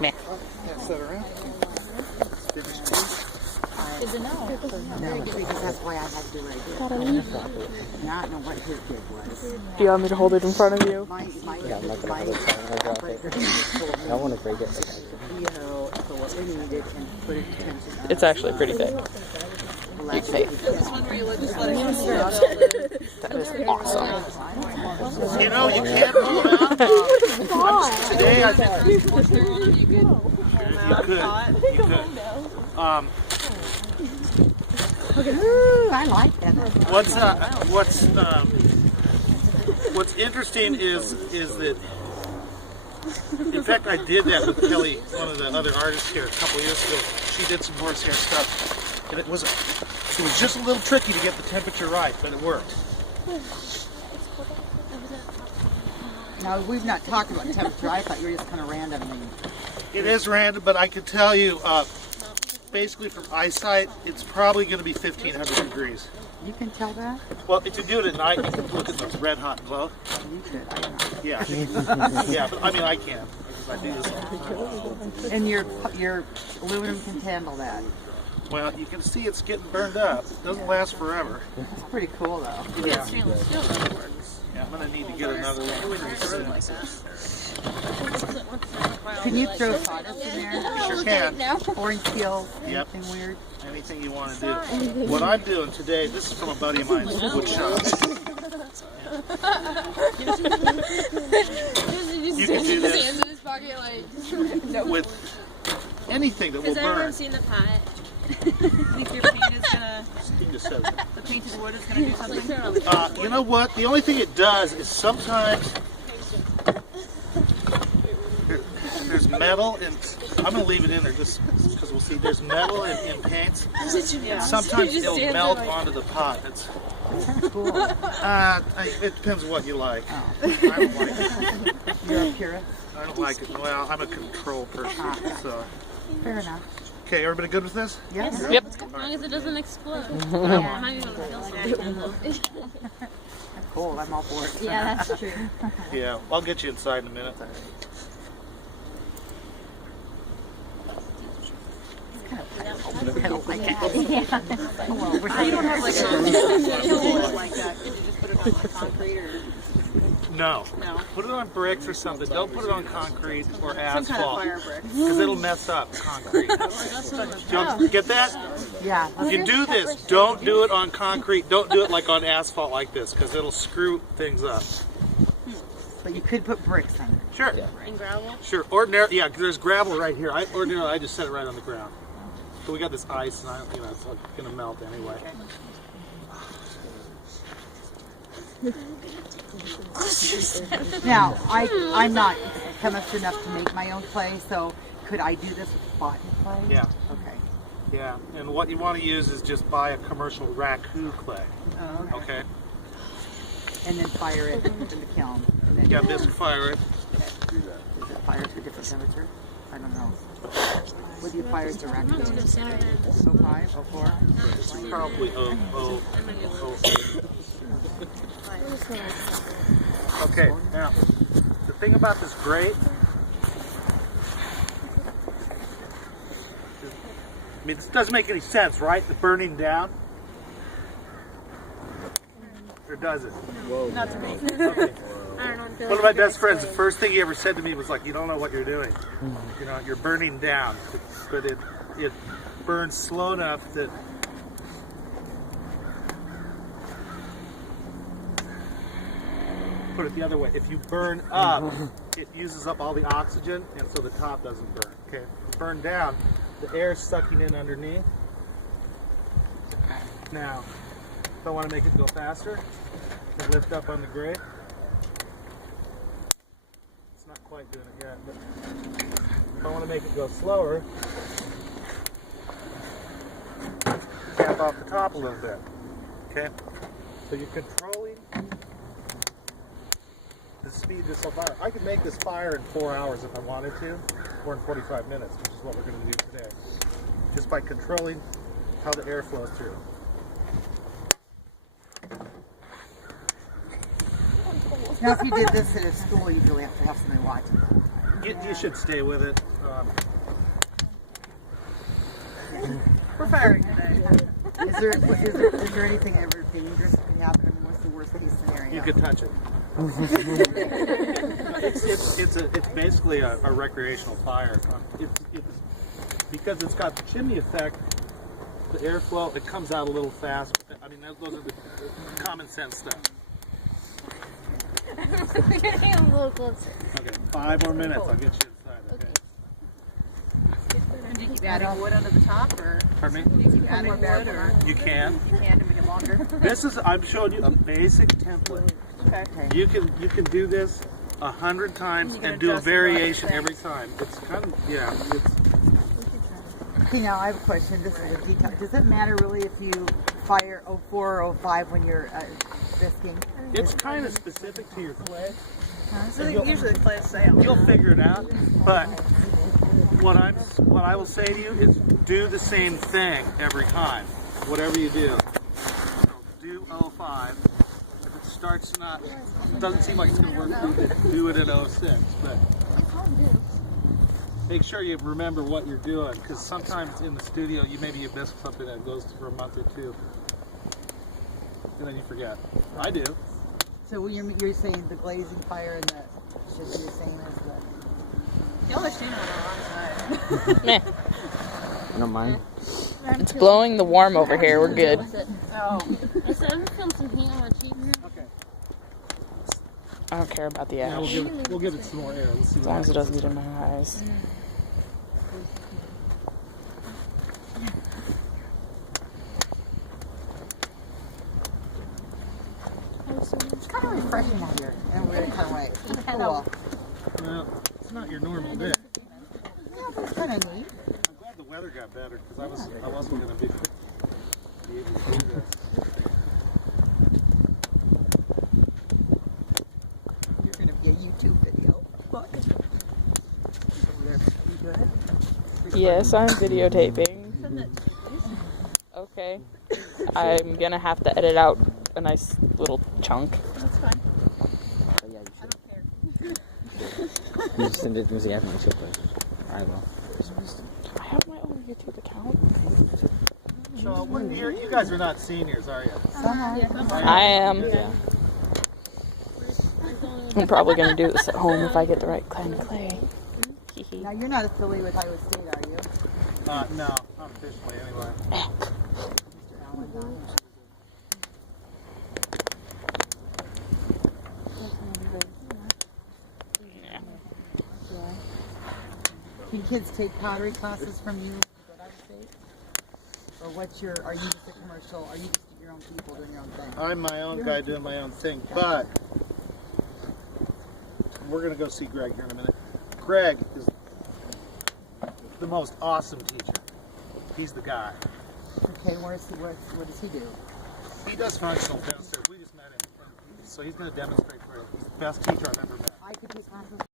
Meh. Set around. Good to know. No, because that's why I had to do what I did. Not know what his gig was. Do you want me to hold it in front of you? My Yeah, I'm not going to hold it. I'll drop it. I want to break it. for what we needed and put it to It's actually pretty thick. Big thick. That is awesome. You know, you can't pull it out. Today I think you could. Ooh, I like that. What's interesting is that, in fact, I did that with Kelly, one of the other artists here, a couple of years ago. She did some horsehair stuff, and it was just a little tricky to get the temperature right, but it worked. Now, we've not talked about temperature. I thought you were just kind of randomly. It is random, but I can tell you, basically from eyesight, it's probably going to be 1,500 degrees. You can tell that? Well, if you do it at night, you can look at the red hot glow. You could. I don't know. Yeah. Yeah, but I mean, I can, because I do this all the time. And your aluminum can handle that. Well, you can see it's getting burned up. It doesn't last forever. It's pretty cool, though. Yeah. Yeah, I'm going to need to get another one pretty soon. Can you throw sawdust in there? Sure can. Orange peel? Yep. Anything weird? Anything you want to do. What I'm doing today, this is from a buddy of mine's wood shop. You can do this with anything that will Has burn. everyone seen the pot? Think your paint is gonna, He just said that. the painted wood is gonna do something? You know what? The only thing it does is sometimes there's metal, and I'm going to leave it in there just because we'll see. There's metal in paints. Yeah. Sometimes it'll melt onto the pot. It's Cool. it depends what you like. Oh. I don't like it. You're a purist? I don't like it. Well, I'm a control person. So. Fair enough. Okay, everybody good with this? Yes. Yep. As long as it doesn't explode. Yeah. I'm not even gonna feel something. Cool. I'm all for it. Yeah, that's true. Yeah, I'll get you inside in a minute. I don't like it. Well, we're You don't have like a like that. Could you just put it on like concrete or No. no? Put it on bricks or something. Don't put it on concrete or Some kind of asphalt. fire brick. Because it'll mess up concrete. Don't get that? Yeah. If you do this, don't do it on concrete. Don't do it like on asphalt like this, because it'll screw things up. But you could put bricks in it. Sure. And gravel. Sure. Yeah, there's gravel right here. Ordinarily, I just set it right on the ground. So we got this ice, and it's like gonna melt anyway. Now, I'm not chemist enough to make my own clay, so could I do this with bought clay? Yeah. Okay. Yeah. And what you want to use is just buy a commercial raku clay. Oh, okay. Okay. And then fire it in the kiln. And then Yeah, bisque fire it. Is it fire to a different temperature? I don't know. What do you fire directly? 05, 04? Probably Okay, now, the thing about this grate, I mean, this doesn't make any sense, right? The burning down? Or does it? Not to me. Okay. I don't know. One of my best friends, the first thing he ever said to me was like, you don't know what you're doing. You know, you're burning down. But it burns slow enough that put it the other way. If you burn up, it uses up all the oxygen, and so the top doesn't burn. Okay, burn down, the air is sucking in underneath. Now, if I want to make it go faster, I lift up on the grate. It's not quite doing it yet, but if I want to make it go slower, tap off the top a little bit. Okay, so you're controlling the speed of this fire. I could make this fire in 4 hours if I wanted to, or in 45 minutes, which is what we're going to do today. Just by controlling how the air flows through. Now, if you did this at a school, you'd really have to have somebody watching the whole time. You should stay with it. We're firing today. Is there anything ever dangerous that can happen? I mean, what's the worst case scenario? You could touch it. It's basically a recreational fire. Because it's got the chimney effect, the airflow, it comes out a little fast. I mean, those are the common sense stuff. Getting a little closer. Okay, 5 more minutes. I'll get you inside. Okay. And do you keep adding wood under the top, or Pardon me? do you keep adding wood, or You can. you can to make it longer? I'm showing you a basic template. Okay. You can do this 100 times You can and do a adjust the variation right every time. It's kind of, yeah, Okay, now I have a question. This is a detail. Does it matter really if you fire 04 or 05 when you're bisking? it's kind of specific to your clay. So usually the clay sail. You'll figure it out. But what I will say to you is do the same thing every time, whatever you do. So do 05. If it starts not, doesn't seem like it's going to work, do it at 06. But make sure you remember what you're doing, because sometimes in the studio you miss something that goes for a month or two, and then you forget. I do. So you're saying the glazing fire and the should be the same as the... Y'all are shooting on the wrong side. Meh. I don't mind. It's blowing the warm over here. We're good. Oh. I said, I'm feeling some heat on my cheek. Okay. I don't care about the Yeah, ash. we'll give it some more air. Let's see As long as it doesn't get in my eyes. It's kind of refreshing out here in a weird kind of way. It's cool. Well, it's not your normal day. Yeah, but it's kind of neat. I'm glad the weather got better, because I wasn't going to be able to do this. You're going to be a YouTube video. You good? Yes, I'm videotaping. Okay. I'm gonna have to edit out a nice little chunk. That's fine. But yeah, I don't care. you should send it to me after my show, but I will. I have my own YouTube account. So, you guys are not seniors, are you? I am. Yeah. I'm probably gonna do this at home if I get the right kind of clay. Now, you're not affiliated with Iowa State, are you? No, not officially anyway. Mr. Allen, not. Can kids take pottery classes from you to go to Iowa State? Or are you just a commercial, are you just your own people doing your own thing? I'm my own guy doing my own thing, but we're going to go see Greg here in a minute. Greg is the most awesome teacher. He's the guy. Okay, what does he do? He does functional downstairs. We just met him. So he's going to demonstrate for us. He's the best teacher I've ever met. I could take classes